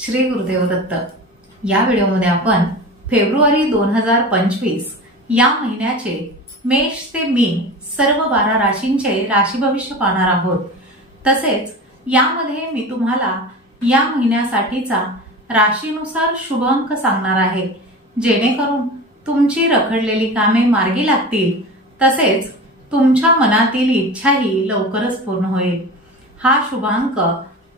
श्री गुरुदेव दत्त। या व्हिडिओमध्ये आपण फेब्रुवारी 2025 या महिन्याचे मेष ते मीन सर्व 12 राशींचे राशी भविष्य पाहणार आहोत। तसेच यामध्ये मी तुम्हाला या महिन्यासाठीचा राशीनुसार शुभ अंक सांगणार आहे, जेणेकरून तुमची रखडलेली कामे मार्गी लागतील, तसेच तुमच्या मनातील इच्छाही लवकरच पूर्ण होईल। हा शुभांक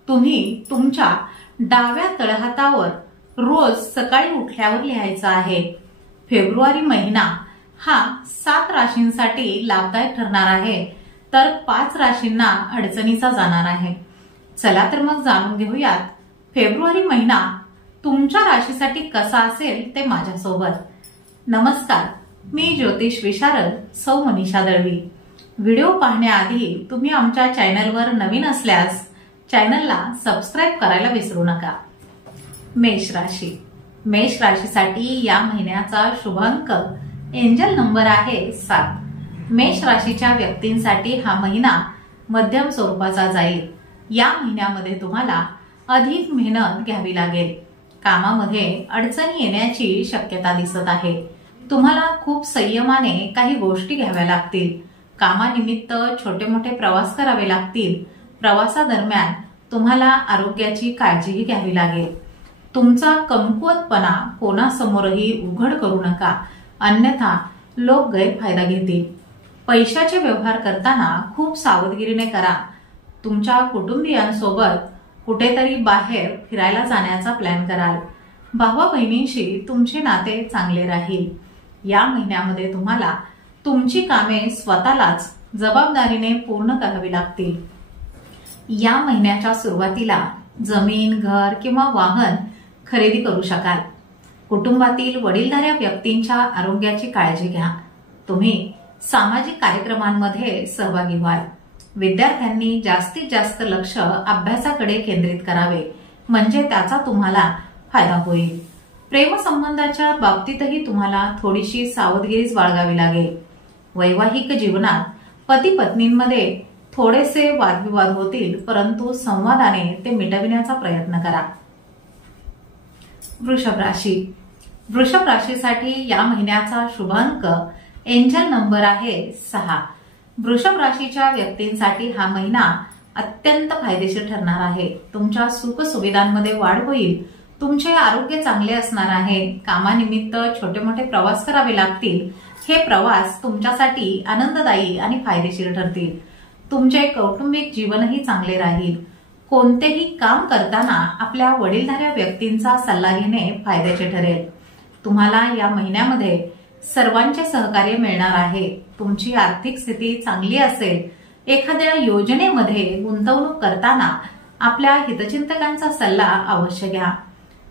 तुम्ही तुमच्या डाव्या तळहातावर रोज सकाळी उठल्यावर लिहायचा आहे। फेब्रुवारी महिना हा 7 राशींसाठी लाभदायक ठरणार आहे, तर 5 राशींना अडचणीचा जाणार आहे। चला तर मग जाणून घेऊयात फेब्रुवारी महिना तुमच्या राशीसाठी कसा असेल ते माझ्यासोबत। नमस्कार, मी ज्योतिष विशारद सौ मनीषा दळवी। व्हिडिओ पाहण्याआधी तुम्ही आमच्या चॅनलवर नवीन असल्यास चॅनलला सबस्क्राइब करायला विसरू नका। मेष राशी। मेष राशीसाठी या महिन्याचा शुभांक एंजल नंबर आहे 7। मेष राशीच्या व्यक्तींसाठी हा महिना मध्यम स्वरूपाचा जाईल। या महिन्यामध्ये तुम्हाला अधिक मेहनत घ्यावी लागेल। कामामध्ये अडचणी येण्याची शक्यता दिसत आहे। तुम्हाला खूप संयमाने काही गोष्टी घ्याव्या लागतील। कामानिमित्त छोटे मोठे प्रवास करावे लागतील। प्रवासादरम्यान तुम्हाला आरोग्याची काळजीही घ्यावी लागेल। तुमचा कमकुवतपणा कोणासमोरही उघड करू नका, अन्यथा लोक गैरफायदा घेतील। पैशाचे व्यवहार करताना खूप सावधगिरीने करा। तुमच्या कुटुंबियांसोबत कुठेतरी बाहेर फिरायला जाण्याचा प्लॅन कराल। भावा बहिणींशी तुमचे नाते चांगले राहील। या महिन्यामध्ये तुम्हाला तुमची कामे स्वतःलाच जबाबदारीने पूर्ण करावी लागतील। या महिन्याच्या सुरुवातीला जमीन, घर किंवा वाहन खरेदी करू शकाल। कुटुंबातील वडीलधाऱ्या व्यक्तींच्या आरोग्याची काळजी घ्या। तुम्ही सामाजिक कार्यक्रमांमध्ये सहभागी व्हाल। विद्यार्थ्यांनी जास्तीत जास्त लक्ष अभ्यासाकडे केंद्रित करावे, म्हणजे त्याचा तुम्हाला फायदा होईल। प्रेमसंबंधाच्या बाबतीतही तुम्हाला थोडीशी सावधगिरीच बाळगावी लागेल। वैवाहिक जीवनात पती पत्नींमध्ये थोडेसे वादविवाद होतील, परंतु संवादाने ते मिटविण्याचा प्रयत्न करा। वृषभ राशी। वृषभ राशीसाठी या महिन्याचा शुभांक एंजल नंबर आहे 6। वृषभ राशीच्या व्यक्तींसाठी हा महिना अत्यंत फायदेशीर ठरणार आहे। तुमच्या सुख सुविधांमध्ये वाढ होईल। तुमचे आरोग्य चांगले असणार आहे। कामानिमित्त छोटे मोठे प्रवास करावे लागतील। हे प्रवास तुमच्यासाठी आनंददायी आणि फायदेशीर ठरतील। तुमचे कौटुंबिक जीवनही चांगले राहील। कोणतेही काम करताना आपल्या वडीलधाऱ्या व्यक्तींचा सल्ला घेणे फायद्याचे ठरेल। तुम्हाला या महिन्यामध्ये सर्वांचे सहकार्य मिळणार आहे। तुमची आर्थिक स्थिती चांगली असेल। एखाद्या योजनेमध्ये गुंतवणूक करताना आपल्या हितचिंतकांचा सल्ला अवश्य घ्या।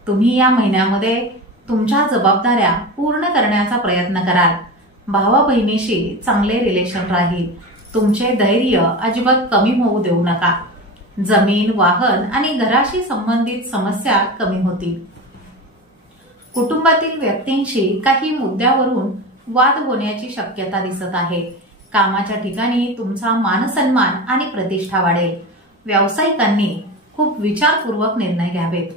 तुम्ही या महिन्यामध्ये तुमच्या जबाबदाऱ्या पूर्ण करण्याचा प्रयत्न कराल। भावा बहिणीशी चांगले रिलेशन राहील। तुमचे धैर्य अजिबात कमी होऊ देऊ नका। जमीन, वाहन आणि घराशी संबंधित समस्या कमी होतील। कुटुंबातील व्यक्तींशी काही मुद्द्यावरून वाद होण्याची शक्यता दिसत आहे। कामाच्या ठिकाणी तुमचा मानसन्मान आणि प्रतिष्ठा वाढेल। व्यावसायिकांनी खूप विचारपूर्वक निर्णय घ्यावेत।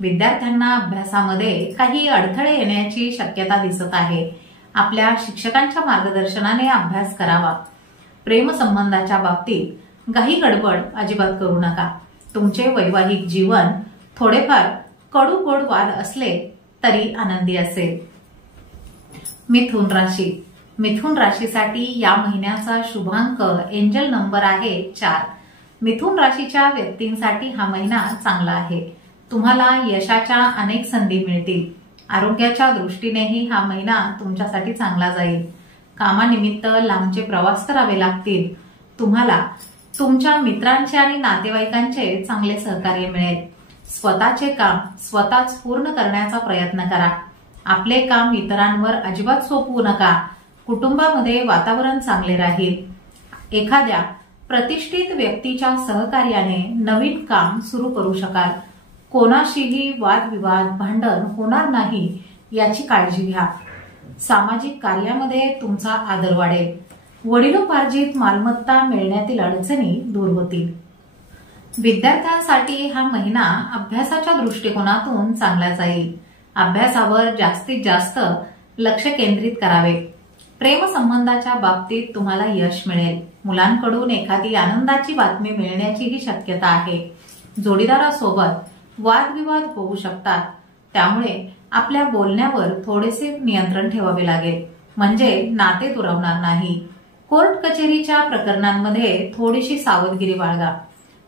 विद्यार्थ्यांना अभ्यासामध्ये काही अडथळे येण्याची शक्यता दिसत आहे। आपल्या शिक्षकांच्या मार्गदर्शनाने अभ्यास करावा। प्रेमसंबंधाच्या बाबतीत घाई गडबड अजिबात करू नका। तुमचे वैवाहिक जीवन थोडेफार कडू गोड वाद असले तरी आनंदी असेल। मिथुन राशी। मिथुन राशीसाठी या महिन्याचा शुभांक एंजल नंबर आहे 4। मिथुन राशीच्या व्यक्तींसाठी हा महिना चांगला आहे। तुम्हाला यशाच्या अनेक संधी मिळतील। आरोग्याच्या दृष्टीनेही हा महिना तुमच्यासाठी चांगला जाईल। कामानिमित्त लांबचे प्रवास करावे लागतील। तुम्हाला तुमच्या मित्रांचे आणि नातेवाईकांचे चांगले सहकार्य मिळेल। स्वतःचे काम स्वतःच पूर्ण करण्याचा प्रयत्न करा। आपले काम इतरांवर अजिबात सोपवू नका। कुटुंबामध्ये वातावरण चांगले राहील। एखाद्या प्रतिष्ठित व्यक्तीच्या सहकार्याने नवीन काम सुरू करू शकाल। कोणाशीही वादविवाद, भांडण होणार नाही याची काळजी घ्या। सामाजिक कार्यामध्ये तुमचा आदर वाढेल। वडिलोपार्जित मालमत्ता मिळण्यातील अडचणी दूर होतील। विद्यार्थ्यांसाठी हा महिना अभ्यासाच्या दृष्टिकोनातून चांगला जाईल. अभ्यासावर जास्तीत जास्त लक्ष केंद्रित करावे. प्रेम संबंधाच्या बाबतीत तुम्हाला यश मिळेल. मुलांकडून एखादी आनंदाची बातमी मिळण्याचीही शक्यता आहे. जोडीदारासोबत वादविवाद होऊ शकतात, त्यामुळे आपल्या बोलण्यावर थोडेसे नियंत्रण ठेवावे लागेल, म्हणजे नाते दुरावणार नाही. कोर्ट कचेरीच्या प्रकरणांमध्ये थोडीशी सावधगिरी बाळगा.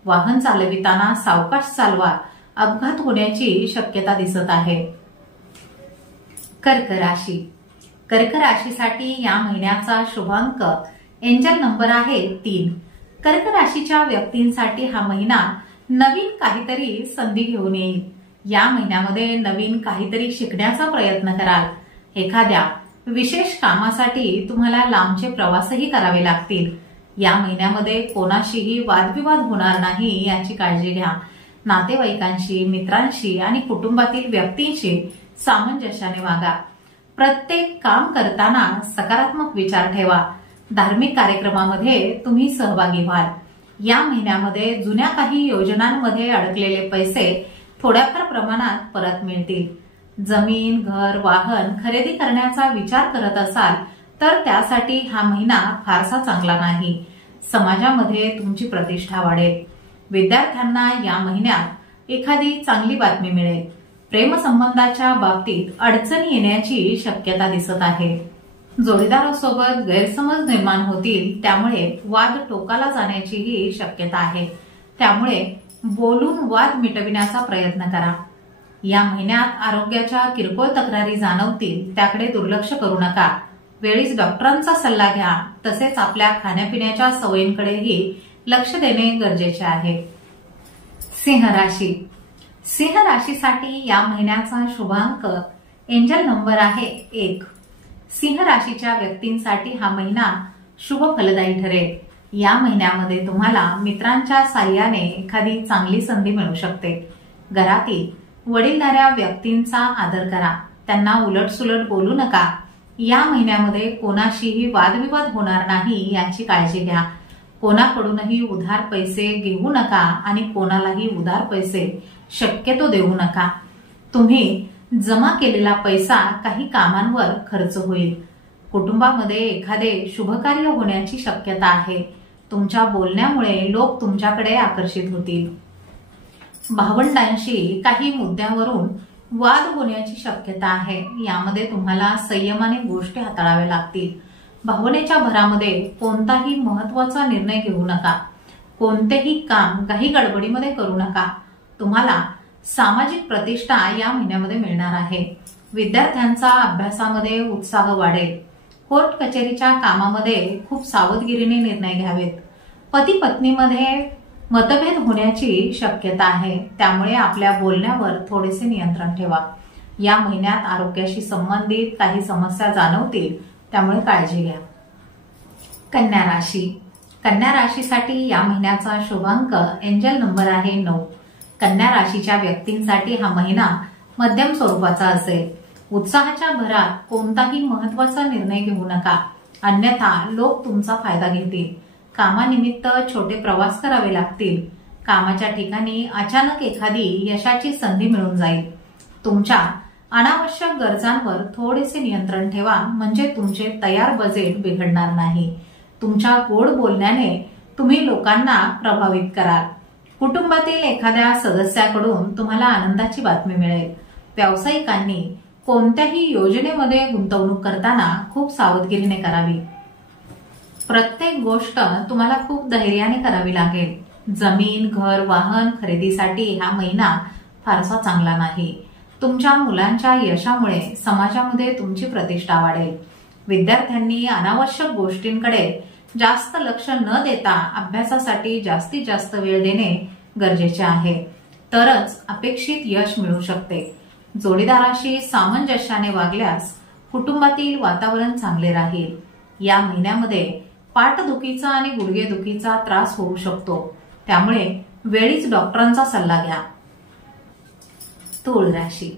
वाहन चालविताना सावकाश चालवा. अपघात होण्याची शक्यता दिसत आहे. कर्क राशी. कर्क राशीसाठी या महिन्याचा शुभांक एंजल नंबर आहे 3. कर्क राशीच्या व्यक्तींसाठी हा महिना नवीन काहीतरी संधी घेऊन येईल. या महिन्यामध्ये नवीन काहीतरी शिकण्याचा प्रयत्न कराल. एखाद्या विशेष कामासाठी तुम्हाला लांबचे प्रवासही करावे लागतील. या महिन्यामध्ये कोणाशीही वादविवाद होणार नाही याची काळजी घ्या. नातेवाईकांशी, मित्रांशी आणि कुटुंबातील व्यक्तींशी सामंजस्याने वागा. प्रत्येक काम करताना सकारात्मक विचार ठेवा. धार्मिक कार्यक्रमामध्ये तुम्ही सहभागी व्हाल. या महिन्यामध्ये जुन्या काही योजनांमध्ये अडकलेले पैसे थोड्याफार प्रमाणात परत मिळतील. जमीन, घर, वाहन खरेदी करण्याचा विचार करत असाल तर त्यासाठी हा महिना फारसा चांगला नाही. समाजामध्ये तुमची प्रतिष्ठा वाढेल. विद्यार्थ्यांना या महिन्यात एखादी चांगली बातमी मिळेल. प्रेमसंबंधाच्या बाबतीत अडचणी येण्याची शक्यता दिसत आहे. जोडीदारासोबत गैरसमज निर्माण होतील, त्यामुळे वाद टोकाला जाण्याचीही शक्यता आहे. त्यामुळे बोलून वाद मिटविण्याचा प्रयत्न करा. या महिन्यात आरोग्याच्या किरकोळ तक्रारी जाणवतील, त्याकडे दुर्लक्ष करू नका. वेळीच डॉक्टरांचा सल्ला घ्या. तसेच आपल्या खाण्यापिण्याच्या सवयींकडेही लक्ष देणे गरजेचे आहे. सिंह राशी. सिंह राशीसाठी या महिन्याचा शुभांक एंजल नंबर आहे 1. सिंह राशीच्या व्यक्तींसाठी हा महिना शुभ फलदायी ठरेल. या महिन्यामध्ये तुम्हाला मित्रांच्या साह्याने एखादी चांगली संधी मिळू शकते. घरातील वडीलधाऱ्या व्यक्तींचा आदर करा. त्यांना उलटसुलट बोलू नका. या महिन्यामध्ये कोणाशीही वादविवाद होणार नाही याची काळजी घ्या. कोणाकडूनही उधार पैसे घेऊ नका आणि कोणालाही उधार पैसे शक्यतो देऊ नका. तुम्ही जमा केलेला पैसा काही कामांवर खर्च होईल. कुटुंबामध्ये एखादे शुभकार्य होण्याची शक्यता आहे. तुमच्या बोलण्यामुळे लोक तुमच्याकडे आकर्षित होतील. भावंडांशी काही मुद्द्यावरून वाद होण्याची शक्यता आहे. यामध्ये तुम्हाला संयमाने गोष्टी हाताळाव्या लागतील. भावनेच्या भरामध्ये कोणताही महत्वाचा निर्णय घेऊ नका. कोणतेही काम काही गडबडीमध्ये करू नका. तुम्हाला सामाजिक प्रतिष्ठा या महिन्यामध्ये मिळणार आहे. विद्यार्थ्यांचा अभ्यासामध्ये उत्साह वाढेल. कोर्ट कचेरीच्या कामामध्ये खूप सावधगिरीने निर्णय घ्यावेत. पती पत्नीमध्ये मतभेद होण्याची शक्यता आहे. त्यामुळे आपल्या बोलण्यावर थोडेसे नियंत्रण ठेवा. या महिन्यात आरोग्याशी संबंधित काही समस्या जाणवतील, त्यामुळे काळजी घ्या. कन्या राशी. कन्या राशीसाठी या महिन्याचा शुभांक एंजल नंबर आहे 9. कन्या राशीच्या व्यक्तींसाठी हा महिना मध्यम स्वरूपाचा असेल. उत्साहाच्या भरात कोणताही महत्वाचा निर्णय घेऊ नका, अन्यथा लोक तुमचा फायदा घेतील. कामानिमित्त छोटे प्रवास करावे लागतील. कामाच्या ठिकाणी अचानक एखादी यशाची संधी मिळून जाईल. तुमच्या अनावश्यक गरजांवर थोडेसे नियंत्रण ठेवा, म्हणजे तुमचे तयार बजेट बिघडणार नाही. तुमच्या गोड बोलण्याने तुम्ही लोकांना प्रभावित कराल. कुटुंबातील एखाद्या सदस्याकडून तुम्हाला आनंदाची बातमी मिळेल. व्यावसायिकांनी कोणत्याही योजनेमध्ये गुंतवणूक करताना खूप सावधगिरीने करावी. प्रत्येक गोष्ट तुम्हाला खूप धैर्याने करावी लागेल. जमीन, घर, वाहन खरेदीसाठी हा महिना फारसा चांगला नाही. तुमच्या मुलांच्या यशामुळे समाजामध्ये तुमची प्रतिष्ठा वाढेल. विद्यार्थ्यांनी अनावश्यक गोष्टींकडे जास्त लक्ष न देता अभ्यासासाठी जास्तीत जास्त वेळ देणे गरजेचे आहे. तरच अपेक्षित यश मिळू शकते. जोडीदाराशी सामंजस्याने वागल्यास कुटुंबातील वातावरण चांगले राहील. या महिन्यामध्ये पाठदुखीचा आणि गुडघेदुखीचा त्रास होऊ शकतो, त्यामुळे वेळीच डॉक्टरांचा सल्ला घ्या. तूळ राशी.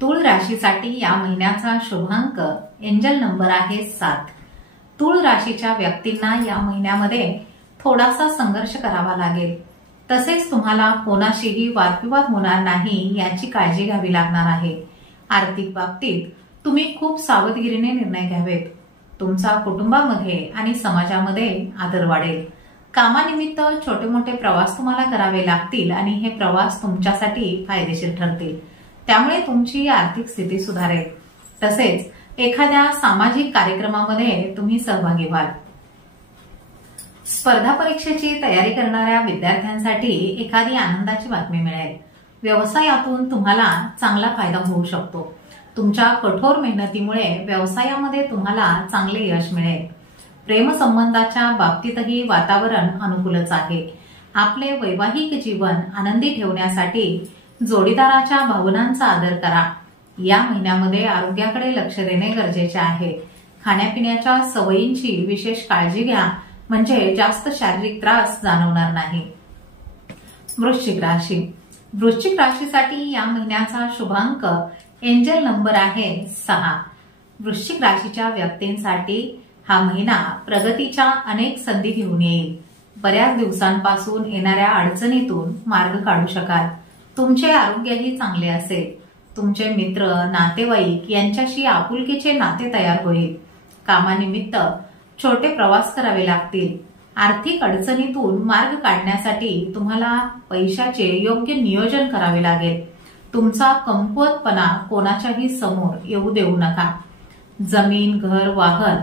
तूळ राशीसाठी या महिन्याचा शुभांक एंजल नंबर आहे 7. तूळ राशीच्या व्यक्तींना या महिन्यामध्ये थोडासा संघर्ष करावा लागेल. तसेच तुम्हाला कोणाशीही वादविवाद होणार नाही याची काळजी घ्यावी लागणार आहे। आर्थिक बाबतीत तुम्ही खूप सावधगिरीने निर्णय घ्यावेत। तुमचा कुटुंबामध्ये आणि समाजामध्ये आदर वाढेल। कामानिमित्त छोटे मोठे प्रवास तुम्हाला करावे लागतील आणि हे प्रवास तुमच्यासाठी फायदेशीर ठरतील, त्यामुळे तुमची आर्थिक स्थिती सुधारेल। तसेच एखाद्या सामाजिक कार्यक्रमामध्ये तुम्ही सहभागी व्हाल। स्पर्धा परीक्षेची तयारी करणाऱ्या विद्यार्थ्यांसाठी एखादी आनंदाची बातमी मिळेल। व्यवसायातून तुम्हाला चांगला फायदा होऊ शकतो। तुमच्या कठोर मेहनतीमुळे व्यवसायामध्ये तुम्हाला चांगले यश मिळेल। प्रेमसंबंधाच्या बाबतीतही वातावरण अनुकूलच आहे। आपले वैवाहिक जीवन आनंदी ठेवण्यासाठी जोडीदाराच्या भावनांचा आदर करा। या महिन्यामध्ये आरोग्याकडे लक्ष देणे गरजेचे आहे। खाण्यापिण्याच्या सवयींची विशेष काळजी घ्या, म्हणजे जास्त शारीरिक त्रास जाणवणार नाही। वृश्चिक राशी। वृश्चिक राशीसाठी या महिन्याचा शुभांक एंजल नंबर आहे 6। वृश्चिक राशीच्या व्यक्तींसाठी हा महिना प्रगतीच्या अनेक संधी घेऊन येईल। बऱ्याच दिवसांपासून येणाऱ्या अडचणीतून मार्ग काढू शकाल। तुमचे आरोग्यही चांगले असेल। तुमचे मित्र, नातेवाईक यांच्याशी आपुलकीचे नाते तयार होईल। कामानिमित्त छोटे प्रवास करावे लागतील। आर्थिक अडचणीतून मार्ग काढण्यासाठी तुम्हाला पैशाचे योग्य नियोजन करावे लागेल। तुमचा कमकुवतपणा कोणाच्याही समोर येऊ देऊ नका। जमीन, घर, वाहन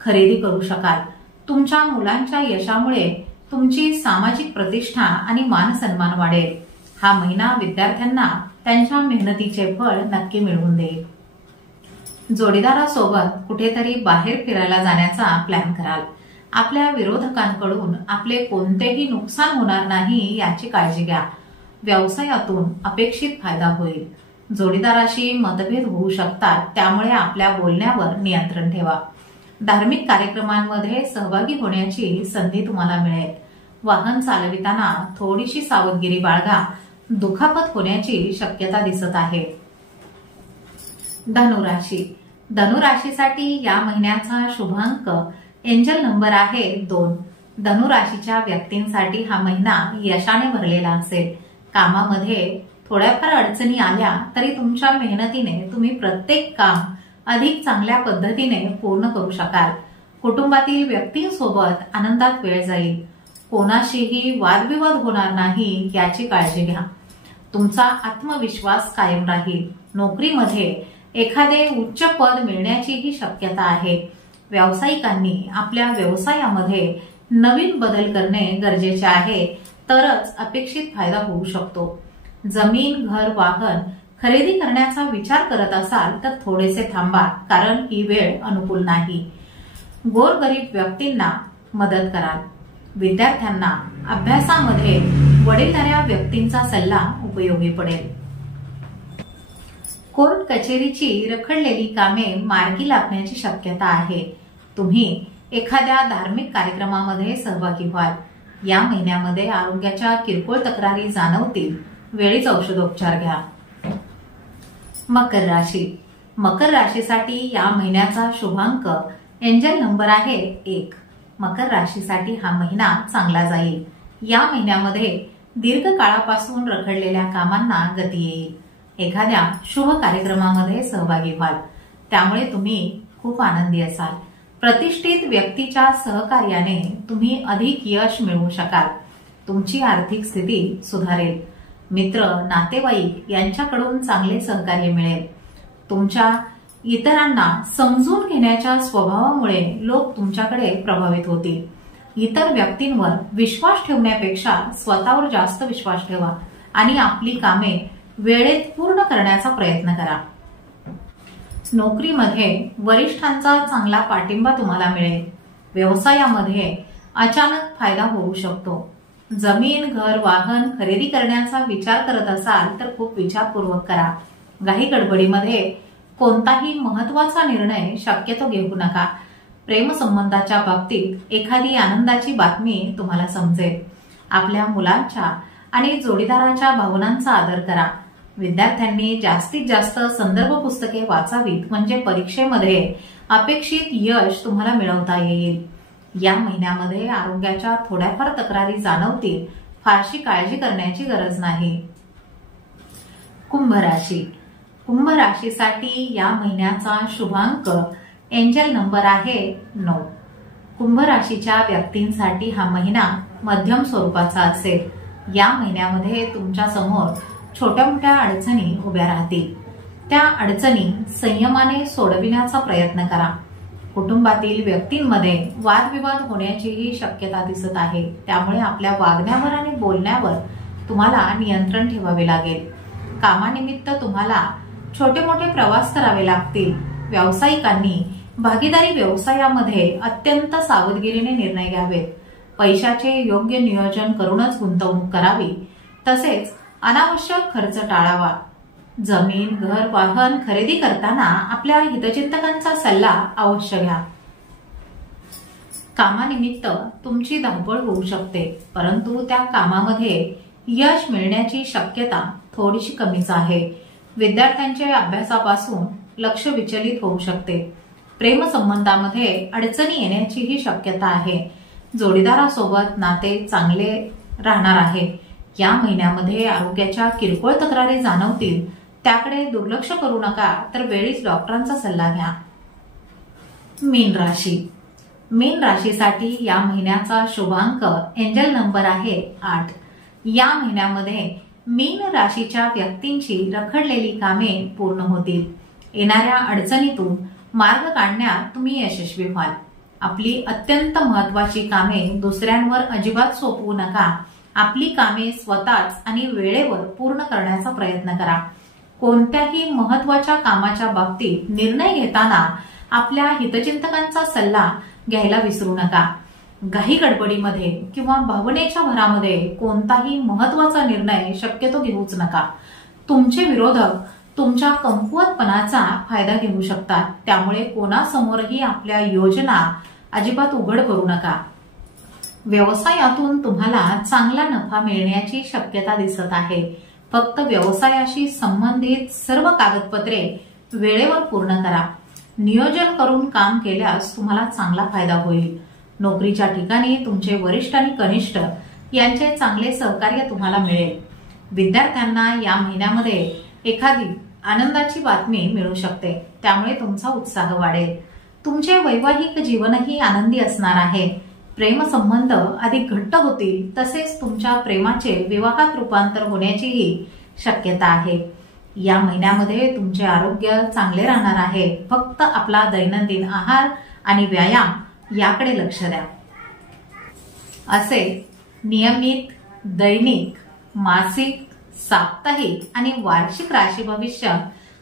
खरेदी करू शकाल। तुमच्या मुलांच्या यशामुळे तुमची सामाजिक प्रतिष्ठा आणि मान सन्मान वाढेल। हा महिना विद्यार्थ्यांना त्यांच्या मेहनतीचे फळ नक्की मिळवून देईल। जोडीदारासोबत कुठेतरी बाहेर फिरायला जाण्याचा प्लॅन कराल। आपल्या विरोधकांकडून आपले कोणतेही नुकसान होणार नाही याची काळजी घ्या। व्यवसायातून अपेक्षित फायदा होईल। जोडीदाराशी मतभेद होऊ शकतात, त्यामुळे आपल्या बोलण्यावर नियंत्रण ठेवा। धार्मिक कार्यक्रमांमध्ये सहभागी होण्याची संधी तुम्हाला मिळेल। वाहन चालविताना थोडीशी सावधगिरी बाळगा, दुखापत होण्याची शक्यता दिसत आहे। धनुराशी। धनुराशीसाठी या महिन्याचा शुभांक एंजल नंबर आहे 2। धनुराशीच्या व्यक्तींसाठी हा महिना यशाने भरलेला असेल। कामामध्ये थोड्याफार अडचणी आल्या तरी तुमच्या मेहनतीने तुम्ही प्रत्येक काम अधिक चांगल्या पद्धतीने पूर्ण करू शकाल। कुटुंबातील व्यक्तींसोबत आनंदात वेळ जाईल। कोणाशीही वादविवाद होणार नाही याची काळजी घ्या। तुमचा आत्मविश्वास कायम राहील। नोकरीमध्ये एखादे उच्च पद मिळण्याचीही शक्यता आहे। व्यावसायिकांनी आपल्या व्यवसायामध्ये नवीन बदल करणे गरजेचे आहे, तरच अपेक्षित फायदा होऊ शकतो। जमीन, घर, वाहन खरेदी करण्याचा विचार करत असाल तर थोडेसे थांबा, कारण ही वेळ अनुकूल नाही। गोरगरीब व्यक्तींना मदत कराल। विद्यार्थ्यांना अभ्यासामध्ये वडीलधाऱ्या व्यक्तींचा सल्ला उपयोगी पडेल। कोर्ट कचेरीची रखडलेली कामे मार्गी लागण्याची शक्यता आहे। तुम्ही एखाद्या धार्मिक कार्यक्रमामध्ये सहभागी व्हाल। या महिन्यामध्ये आरोग्याच्या किरकोळ तक्रारी जाणवतील, वेळीच औषधोपचार घ्या। मकर राशी। मकर राशीसाठी या महिन्याचा शुभांक एंजल नंबर आहे 1। मकर राशीसाठी हा महिना चांगला जाईल। या महिन्यामध्ये दीर्घकाळापासून रखडलेल्या कामांना गती येईल। एखाद्या शुभ कार्यक्रमामध्ये सहभागी व्हाल, त्यामुळे तुम्ही खूप आनंदी असाल। प्रतिष्ठित व्यक्तीच्या सहकार्याने तुम्ही अधिक यश मिळवू शकाल। तुमची आर्थिक स्थिती सुधारेल। मित्र, नातेवाईक यांच्याकडून चांगले सहकार्य मिळेल। तुमच्या इतरांना समजून घेण्याच्या स्वभावामुळे लोक तुमच्याकडे प्रभावित होतील। इतर व्यक्तींवर विश्वास ठेवण्यापेक्षा स्वतःवर जास्त विश्वास ठेवा आणि आपली कामे वेळेत पूर्ण करण्याचा प्रयत्न करा। नोकरीमध्ये वरिष्ठांचा चांगला पाठिंबा तुम्हाला मिळेल। व्यवसायामध्ये अचानक फायदा होऊ शकतो। जमीन, घर, वाहन खरेदी करण्याचा विचार करत असाल तर खूप विचारपूर्वक करा। घाई गडबडीमध्ये कोणताही महत्त्वाचा निर्णय शक्यतो घेऊ नका। प्रेमसंबंधाच्या बाबतीत एखादी आनंदाची बातमी तुम्हाला समजेल। आपल्या मुलांच्या आणि जोडीदाराच्या भावनांचा आदर करा। विद्यार्थ्यांनी जास्तीत जास्त संदर्भ पुस्तके वाचावीत, म्हणजे परीक्षेमध्ये अपेक्षित यश तुम्हाला मिळवता येईल। या महिन्यामध्ये आरोग्याच्या थोड्याफार तक्रारी जाणवतील। फारशी काळजी करण्याची गरज नाही. कुंभ राशी. कुंभ राशीसाठी या महिन्याचा शुभांक एंजल नंबर आहे 9. कुंभ राशीच्या व्यक्तींसाठी हा महिना मध्यम स्वरूपाचा असेल. या महिन्यामध्ये तुमच्या समोर छोट्या मोठ्या अडचणी उभ्या राहतील. त्या अडचणी संयमाने सोडविण्याचा प्रयत्न करा. कुटुंबातील व्यक्तींमध्ये वादविवाद होण्याचीही शक्यता दिसत आहे. त्यामुळे आपल्या वागण्यावर आणि बोलण्यावर तुम्हाला नियंत्रण ठेवावे लागेल. कामानिमित्त तुम्हाला छोटे मोठे प्रवास करावे लागतील. व्यावसायिकांनी भागीदारी व्यवसायामध्ये अत्यंत सावधगिरीने निर्णय घ्यावेत. पैशाचे योग्य नियोजन करूनच गुंतवणूक करावी. तसेच अनावश्यक खर्च टाळावा. जमीन, घर, वाहन खरेदी करताना आपल्या हितचिंतकांचा सल्ला अवश्य घ्या. कामानिमित्त तुमची धावपळ होऊ शकते, परंतु त्या कामामध्ये यश मिळण्याची शक्यता थोडीशी कमीच आहे. विद्यार्थ्यांचे अभ्यासापासून लक्ष विचलित होऊ शकते. प्रेमसंबंधामध्ये अडचणी येण्याचीही शक्यता आहे. जोडीदारासोबत नाते चांगले राहणार आहे. या महिन्यामध्ये आरोग्याच्या किरकोळ तक्रारी जाणवतील, त्याकडे दुर्लक्ष करू नका, तर वेळीच डॉक्टरांचा सल्ला घ्या. मीन राशी. मीन राशीसाठी या महिन्याचा शुभांक एंजल नंबर आहे 8. या महिन्यामध्ये मीन राशीच्या व्यक्तींची रखडलेली कामे पूर्ण होतील. येणाऱ्या अडचणीतून मार्ग काढण्यात तुम्ही यशस्वी व्हाल. आपली अत्यंत महत्वाची कामे दुसऱ्यांवर अजिबात सोपवू नका. आपली कामे स्वतःच आणि वेळेवर पूर्ण करण्याचा प्रयत्न करा. कोणत्याही महत्वाच्या कामाच्या बाबतीत निर्णय घेताना आपल्या हितचिंतकांचा सल्ला घ्यायला विसरू नका. घाई गडबडीमध्ये किंवा भावनेच्या भरामध्ये कोणताही महत्वाचा निर्णय शक्यतो घेऊच नका. तुमचे विरोधक तुमच्या कमकुवतपणाचा फायदा घेऊ शकतात. त्यामुळे कोणासमोरही आपल्या योजना अजिबात उघड करू नका. व्यवसायातून तुम्हाला चांगला नफा मिळण्याची शक्यता दिसत आहे. फक्त व्यवसायाशी संबंधित सर्व कागदपत्रे वेळेवर पूर्ण करा. नियोजन करून काम केल्यास तुम्हाला चांगला फायदा होईल. नोकरीच्या ठिकाणी तुमचे वरिष्ठ आणि कनिष्ठ यांचे चांगले सहकार्य तुम्हाला मिळेल. विद्यार्थ्यांना या महिन्यामध्ये एखादी आनंदाची बातमी मिळू शकते, त्यामुळे तुमचा उत्साह वाढेल. तुमचे वैवाहिक जीवनही आनंदी असणार आहे. प्रेमसंबंध अधिक घट्ट होतील. तसेच तुमच्या प्रेमाचे विवाहात रूपांतर होण्याचीही शक्यता आहे. या महिन्यामध्ये तुमचे आरोग्य चांगले राहणार आहे. फक्त आपला दैनंदिन आहार आणि व्यायाम याकडे लक्ष द्या. असे नियमित दैनिक, मासिक, साप्ताहिक आणि वार्षिक राशी भविष्य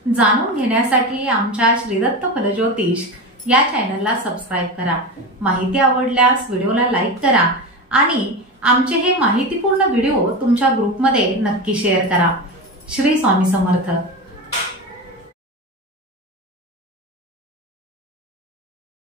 जाणून घेण्यासाठी आमच्या श्रीदत्त फलज्योतिष या चॅनलला सबस्क्राईब करा. माहिती आवडल्यास व्हिडिओला लाईक करा आणि आमचे हे माहितीपूर्ण व्हिडिओ तुमच्या ग्रुपमध्ये नक्की शेअर करा. श्री स्वामी समर्थ.